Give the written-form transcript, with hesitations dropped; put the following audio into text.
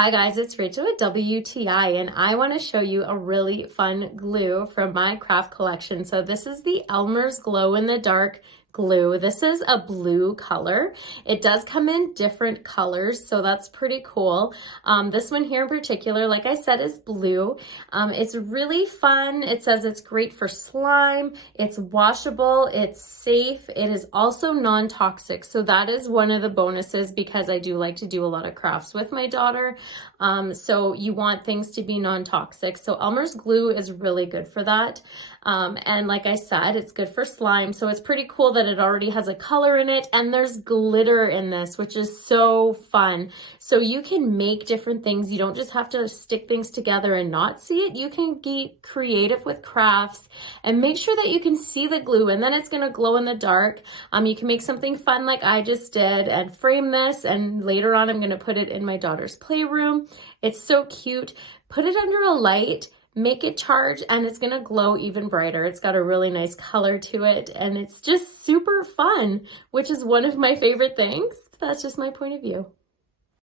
Hi guys, it's Rachel at WTI and I want to show you a really fun glue from my craft collection. So this is the Elmer's Glow in the Dark glue. This is a blue color. It does come in different colors, so that's pretty cool. This one here in particular, like I said, is blue. It's really fun. It says it's great for slime, it's washable, it's safe, it is also non-toxic. So that is one of the bonuses because I do like to do a lot of crafts with my daughter. So you want things to be non-toxic. So Elmer's glue is really good for that. And like I said, it's good for slime. So it's pretty cool that it already has a color in it, and there's glitter in this, which is so fun. So you can make different things. You don't just have to stick things together and not see it. You can get creative with crafts and make sure that you can see the glue, and then it's going to glow in the dark. You can make something fun like I just did and frame this, and later on I'm going to put it in my daughter's playroom. It's so cute. Put it under a light, make it charge, and it's gonna glow even brighter. It's got a really nice color to it, and it's just super fun, which is one of my favorite things. That's just my point of view.